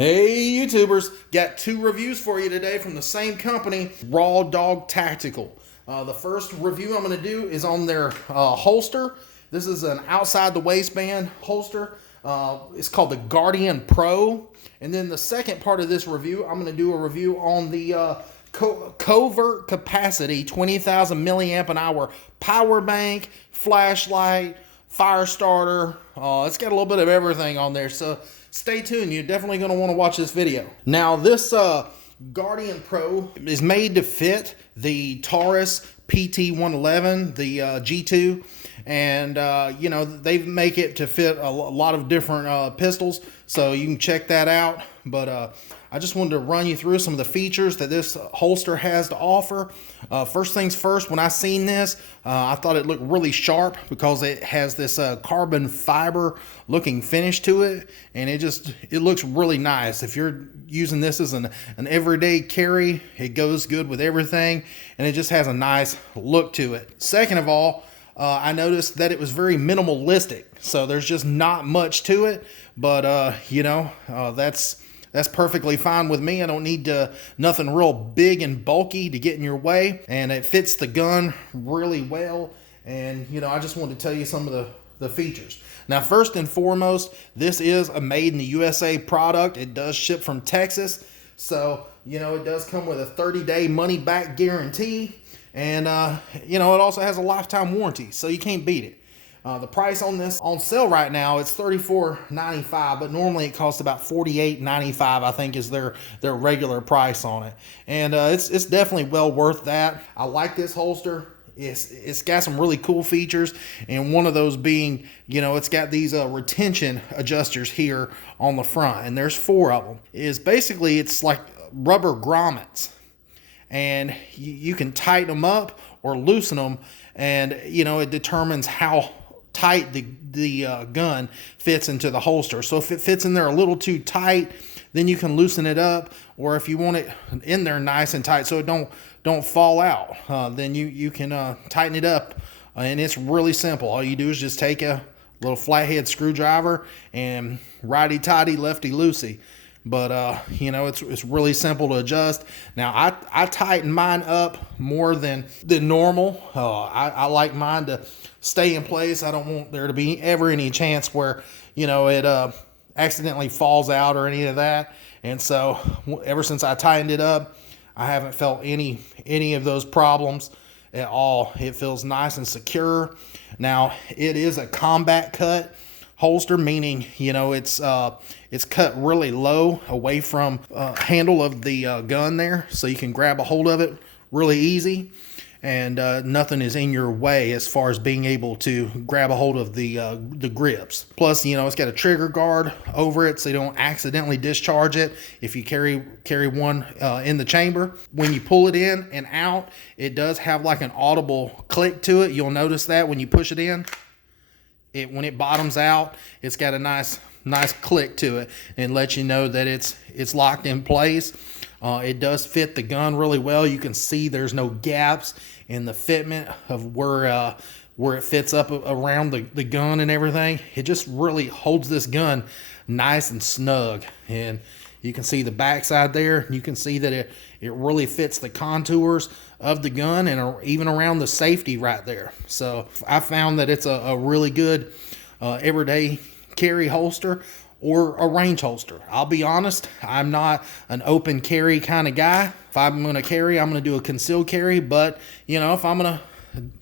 Hey YouTubers, got two reviews for you today from the same company, Raw Dog Tactical. The first review I'm going to do is on their holster. This is an outside the waistband holster. It's called the Guardian Pro. And then the second part of this review, I'm going to do a review on the Covert Capacity 20,000 milliamp an hour power bank, flashlight, fire starter. It's got a little bit of everything on there, so stay tuned. You're definitely going to want to watch this video. Now, this Guardian Pro is made to fit the Taurus PT-111, the G2, and they make it to fit a lot of different pistols, so you can check that out. But I just wanted to run you through some of the features that this holster has to offer. First things first, when I seen this, I thought it looked really sharp because it has this carbon fiber looking finish to it, and it looks really nice. If you're using this as an everyday carry, it goes good with everything, and it just has a nice look to it. Second of all, I noticed that it was very minimalistic, so there's just not much to it, but that's perfectly fine with me. I don't need nothing real big and bulky to get in your way, and it fits the gun really well. And I just wanted to tell you some of the features. Now, first and foremost, this is a made in the USA product. It does ship from Texas, so it does come with a 30-day money-back guarantee, and it also has a lifetime warranty, so you can't beat it. The price on this on sale right now, it's $34.95, but normally it costs about $48.95, I think, is their regular price on it. And it's definitely well worth that. I like this holster. It's got some really cool features, and one of those being, it's got these retention adjusters here on the front, and there's 4 of them. It's like rubber grommets, and you can tighten them up or loosen them, and it determines how tight the gun fits into the holster. So if it fits in there a little too tight, then you can loosen it up, or if you want it in there nice and tight so it don't fall out, then you can tighten it up, and it's really simple. All you do is just take a little flathead screwdriver and righty-tighty, lefty-loosey. But it's really simple to adjust. Now I tighten mine up more than normal. I like mine to stay in place. I don't want there to be ever any chance where it accidentally falls out or any of that. And so ever since I tightened it up, I haven't felt any of those problems at all. It feels nice and secure. Now, it is a combat cut holster, meaning it's cut really low away from handle of the gun there, so you can grab a hold of it really easy, and nothing is in your way as far as being able to grab a hold of the grips. Plus, it's got a trigger guard over it, so you don't accidentally discharge it if you carry one in the chamber. When you pull it in and out, it does have like an audible click to it. You'll notice that when you push it in. When it bottoms out, it's got a nice click to it, and lets you know that it's locked in place. It does fit the gun really well. You can see there's no gaps in the fitment of where it fits up around the gun and everything. It just really holds this gun nice and snug, and you can see the backside there. You can see that it really fits the contours of the gun, and even around the safety right there. So I found that it's a really good everyday carry holster or a range holster. I'll be honest, I'm not an open carry kind of guy. If I'm going to carry, I'm going to do a concealed carry, but if I'm going to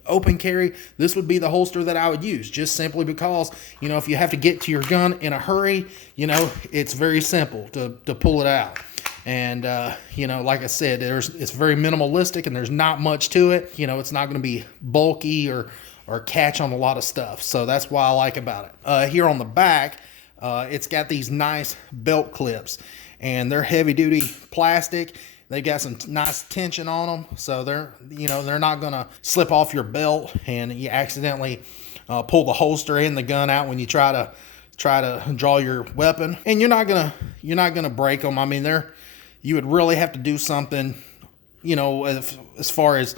open carry, this would be the holster that I would use, just simply because if you have to get to your gun in a hurry, it's very simple to pull it out. And like I said, it's very minimalistic, and there's not much to it. It's not going to be bulky or catch on a lot of stuff, so that's what I like about it. Here on the back, it's got these nice belt clips, and they're heavy duty plastic. They got some nice tension on them, so they're not gonna slip off your belt and you accidentally pull the holster and the gun out when you try to draw your weapon. And you're not gonna break them. I mean, you would really have to do something, as far as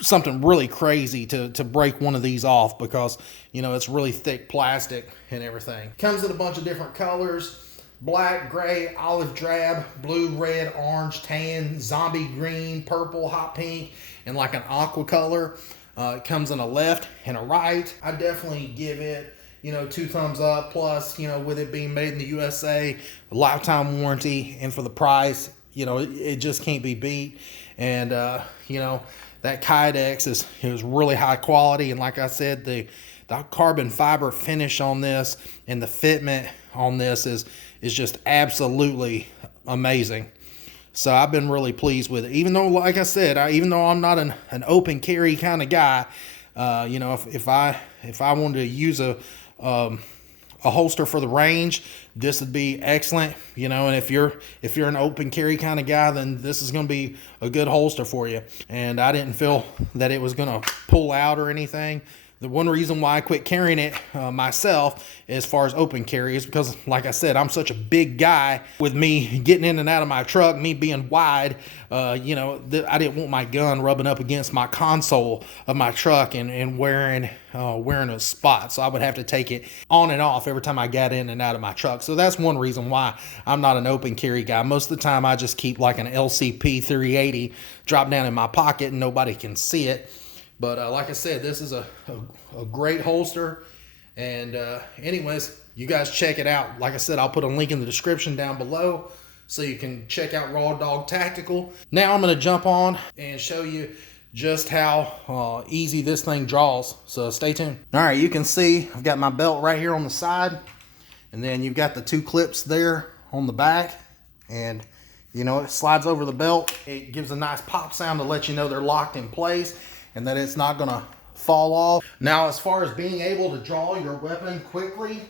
something really crazy to break one of these off, because it's really thick plastic and everything. Comes in a bunch of different colors. black, gray, olive drab, blue, red, orange, tan, zombie green, purple, hot pink, and like an aqua color. It comes in a left and a right. I definitely give it, 2 thumbs up. Plus, with it being made in the USA, lifetime warranty, and for the price, it just can't be beat. And, that Kydex is really high quality. And like I said, the carbon fiber finish on this and the fitment on this is just absolutely amazing. So I've been really pleased with it. Even though, like I said, even though I'm not an open carry kind of guy, if I wanted to use a holster for the range, this would be excellent. And if you're an open carry kind of guy, then this is going to be a good holster for you. And I didn't feel that it was going to pull out or anything. The one reason why I quit carrying it myself as far as open carry is because, like I said, I'm such a big guy. With me getting in and out of my truck, me being wide, I didn't want my gun rubbing up against my console of my truck and wearing a spot. So I would have to take it on and off every time I got in and out of my truck. So that's one reason why I'm not an open carry guy. Most of the time I just keep like an LCP 380 drop down in my pocket and nobody can see it. But like I said, this is a great holster. And anyways, you guys check it out. Like I said, I'll put a link in the description down below so you can check out Raw Dog Tactical. Now I'm going to jump on and show you just how easy this thing draws. So stay tuned. All right, you can see I've got my belt right here on the side. And then you've got the 2 clips there on the back. And it slides over the belt. It gives a nice pop sound to let you know they're locked in place and that it's not going to fall off. Now, as far as being able to draw your weapon quickly,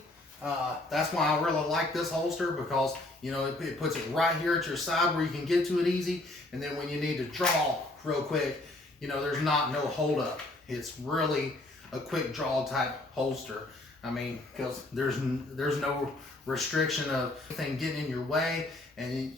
that's why I really like this holster, because it puts it right here at your side where you can get to it easy. And then when you need to draw real quick, there's no hold up. It's really a quick draw type holster. I mean, because there's no restriction of anything getting in your way. And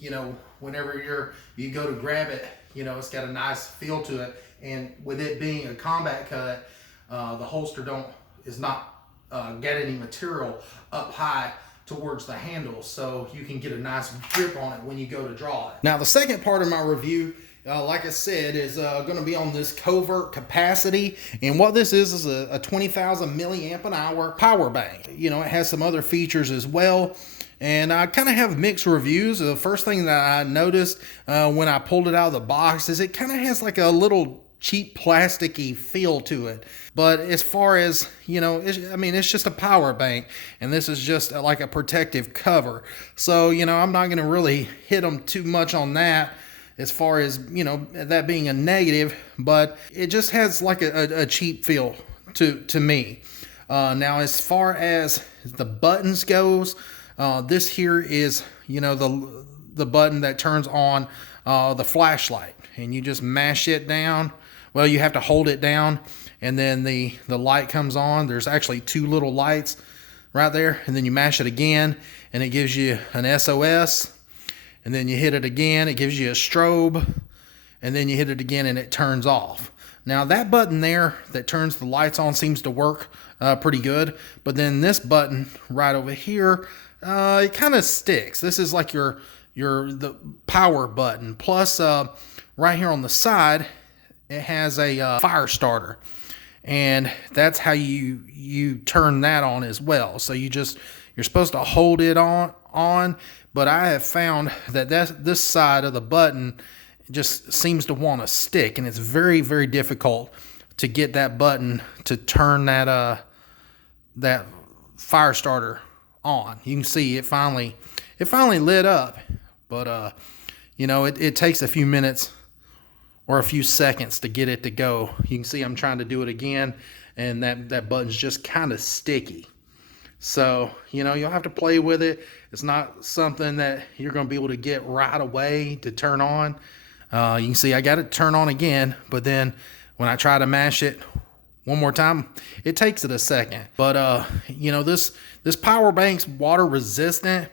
whenever you go to grab it, it's got a nice feel to it. And with it being a combat cut, the holster is not got any material up high towards the handle, so you can get a nice grip on it when you go to draw it. Now, the second part of my review, like I said, is going to be on this Covert Capacity. And what this is a 20,000 milliamp an hour power bank. It has some other features as well. And I kind of have mixed reviews. The first thing that I noticed when I pulled it out of the box is it kind of has like a little cheap plasticky feel to it. But as far as, it's just a power bank, and this is just like a protective cover. So, I'm not going to really hit them too much on that as far as, that being a negative, but it just has like a cheap feel to me. Now, as far as the buttons goes, this here is, the button that turns on the flashlight, and you just mash it down. Well, you have to hold it down, and then the light comes on. There's actually 2 little lights right there, and then you mash it again, and it gives you an SOS, and then you hit it again, it gives you a strobe, and then you hit it again, and it turns off. Now, that button there that turns the lights on seems to work pretty good, but then this button right over here, it kind of sticks. This is like the power button. Plus, right here on the side, it has a Firestarter, and that's how you turn that on as well. So you're supposed to hold it on, but I have found that this side of the button just seems to want to stick, and it's very, very difficult to get that button to turn that Firestarter on. You can see it finally lit up, but it takes a few minutes or a few seconds to get it to go. You can see I'm trying to do it again, and that button's just kind of sticky. So, you'll have to play with it. It's not something that you're going to be able to get right away to turn on. You can see I got it turned on again, but then when I try to mash it one more time, it takes it a second. But, this power bank's water resistant.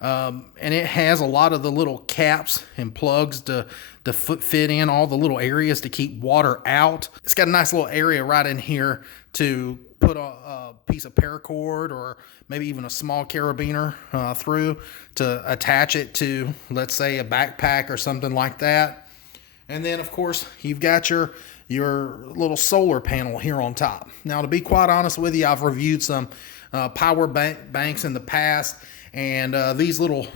And it has a lot of the little caps and plugs to fit in all the little areas to keep water out. It's got a nice little area right in here to put put a piece of paracord or maybe even a small carabiner through to attach it to, let's say, a backpack or something like that. And then, of course, you've got your little solar panel here on top. Now, to be quite honest with you, I've reviewed some power banks in the past, and these little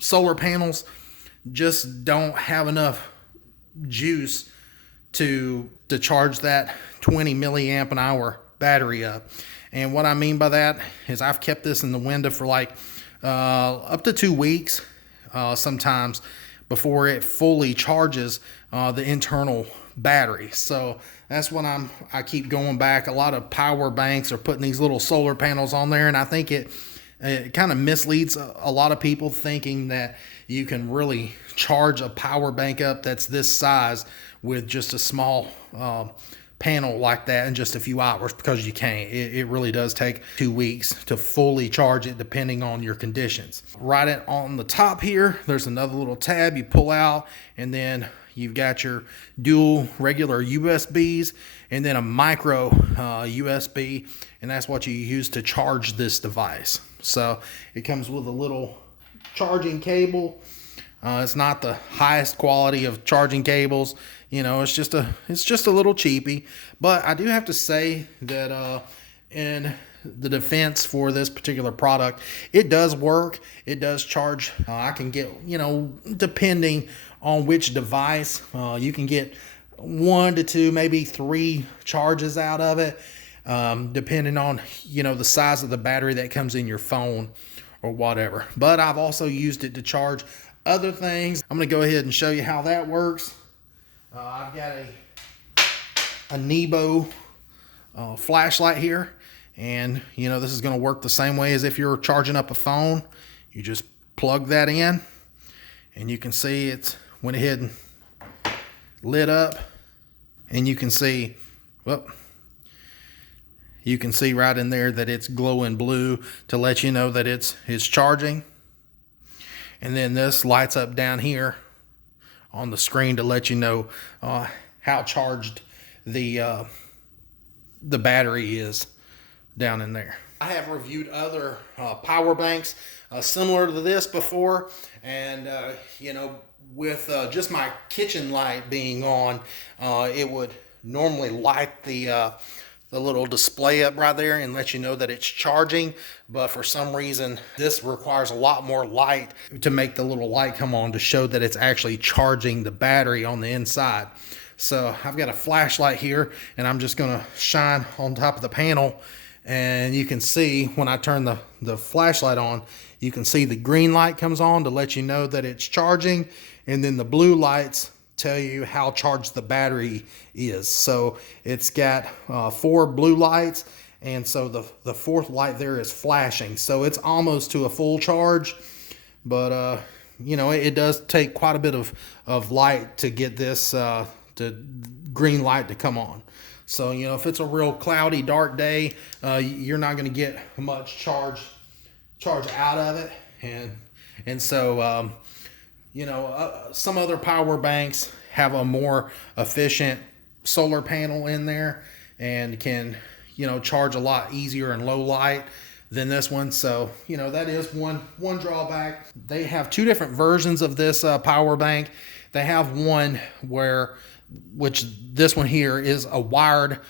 solar panels just don't have enough juice to charge that 20 milliamp an hour battery up. And what I mean by that is I've kept this in the window for like up to 2 weeks sometimes before it fully charges the internal battery. So that's when I keep going back. A lot of power banks are putting these little solar panels on there, and I think it kind of misleads a lot of people thinking that you can really charge a power bank up that's this size with just a small panel like that in just a few hours, because you can't. It really does take 2 weeks to fully charge it depending on your conditions. Right on the top here, there's another little tab you pull out, and then you've got your dual regular USBs and then a micro USB, and that's what you use to charge this device. So it comes with a little charging cable. It's not the highest quality of charging cables. You know, it's just a little cheapy. But I do have to say that in the defense for this particular product, it does work. It does charge. I can get, you know, depending on which device, you can get 1 to 2, maybe 3 charges out of it, depending on, you know, the size of the battery that comes in your phone or whatever. But I've also used it to charge other things. I'm going to go ahead and show you how that works. I've got a Nebo flashlight here, and you know, this is going to work the same way as if you're charging up a phone. You just plug that in, and you can see it's went ahead and lit up, and you can see, well, you can see right in there that it's glowing blue to let you know that it's charging. And then this lights up down here on the screen to let you know how charged the battery is down in there. I have reviewed other power banks similar to this before, and you know, with just my kitchen light being on, it would normally light the little display up right there and let you know that it's charging. But for some reason, this requires a lot more light to make the little light come on to show that it's actually charging the battery on the inside. So I've got a flashlight here, and I'm just gonna shine on top of the panel, and you can see when I turn the flashlight on, you can see the green light comes on to let you know that it's charging, and then the blue lights tell you how charged the battery is. So it's got 4 blue lights, and so the fourth light there is flashing, so it's almost to a full charge. But you know, it does take quite a bit of light to get this to green light to come on. So you know, if it's a real cloudy, dark day, you're not going to get much charge out of it, and so you know, some other power banks have a more efficient solar panel in there and can, you know, charge a lot easier in low light than this one. So, you know, that is one drawback. They have 2 different versions of this power bank. They have one which this one here is a wired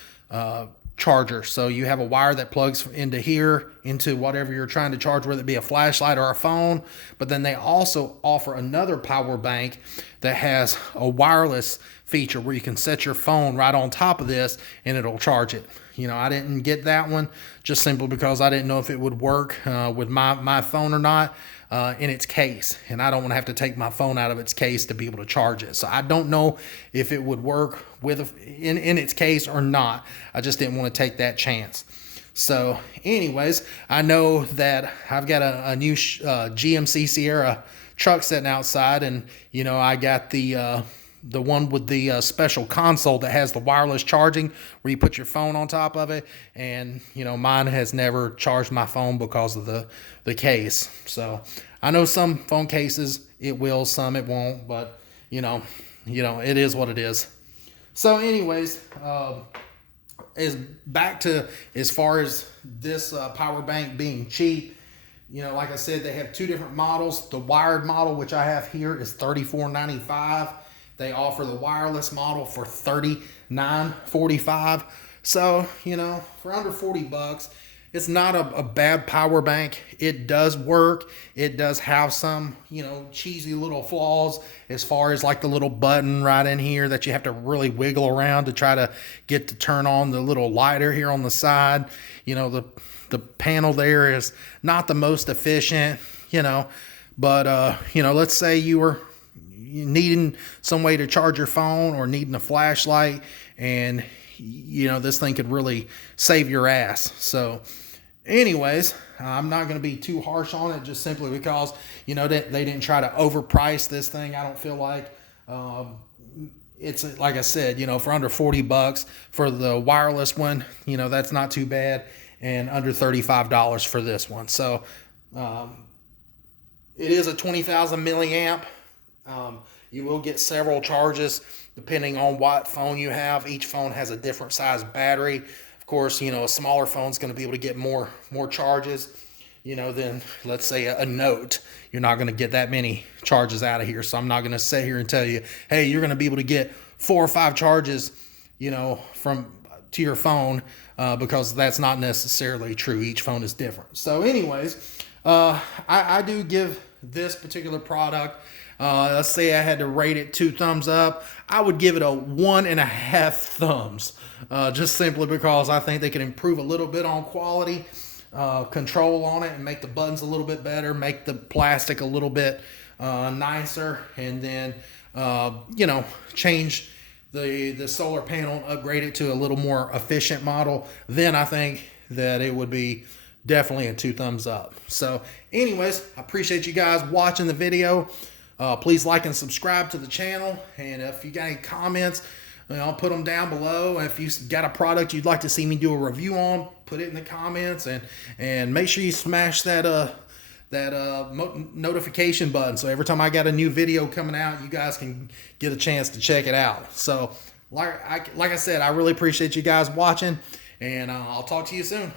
charger. So you have a wire that plugs into here, into whatever you're trying to charge, whether it be a flashlight or a phone. But then they also offer another power bank that has a wireless feature where you can set your phone right on top of this and it'll charge it. You know, I didn't get that one just simply because I didn't know if it would work with my phone or not in its case. And I don't want to have to take my phone out of its case to be able to charge it. So I don't know if it would work in its case or not. I just didn't want to take that chance. So anyways, I know that I've got a new GMC Sierra truck sitting outside, and you know, I got the one with the special console that has the wireless charging where you put your phone on top of it. And you know, mine has never charged my phone because of the case. So I know some phone cases it will, some it won't, but you know, it is what it is. So anyways, as back to as far as this power bank being cheap, you know, like I said, they have two different models. The wired model, which I have here, is $34.95. They offer the wireless model for $39.45. So, you know, for under 40 bucks, it's not a bad power bank. It does work. It does have some, you know, cheesy little flaws as far as like the little button right in here that you have to really wiggle around to try to get to turn on the little lighter here on the side. You know, the panel there is not the most efficient, you know, but, you know, let's say you were needing some way to charge your phone or needing a flashlight, and, you know, this thing could really save your ass. So anyways, I'm not going to be too harsh on it, just simply because, you know, they didn't try to overprice this thing. I don't feel like, it's like I said, you know, for under 40 bucks for the wireless one, you know, that's not too bad. And under $35 for this one. So it is a 20,000 milliamp. You will get several charges depending on what phone you have. Each phone has a different size battery. Of course, you know, a smaller phone's going to be able to get more charges, you know, than let's say a Note. You're not going to get that many charges out of here. So I'm not going to sit here and tell you, hey, you're going to be able to get 4 or 5 charges, you know, to your phone, because that's not necessarily true. Each phone is different. So anyways, I do give this particular product, let's say I had to rate it 2 thumbs up, I would give it a 1.5 thumbs, just simply because I think they can improve a little bit on quality, control on it, and make the buttons a little bit better, make the plastic a little bit nicer, and then you know, change the solar panel and upgrade it to a little more efficient model. Then I think that it would be definitely a 2 thumbs up. So anyways, I appreciate you guys watching the video. Please like and subscribe to the channel, and if you got any comments, I'll put them down below. If you got a product you'd like to see me do a review on, put it in the comments, and make sure you smash that notification button, so every time I got a new video coming out, you guys can get a chance to check it out. So like I said, I really appreciate you guys watching, and I'll talk to you soon.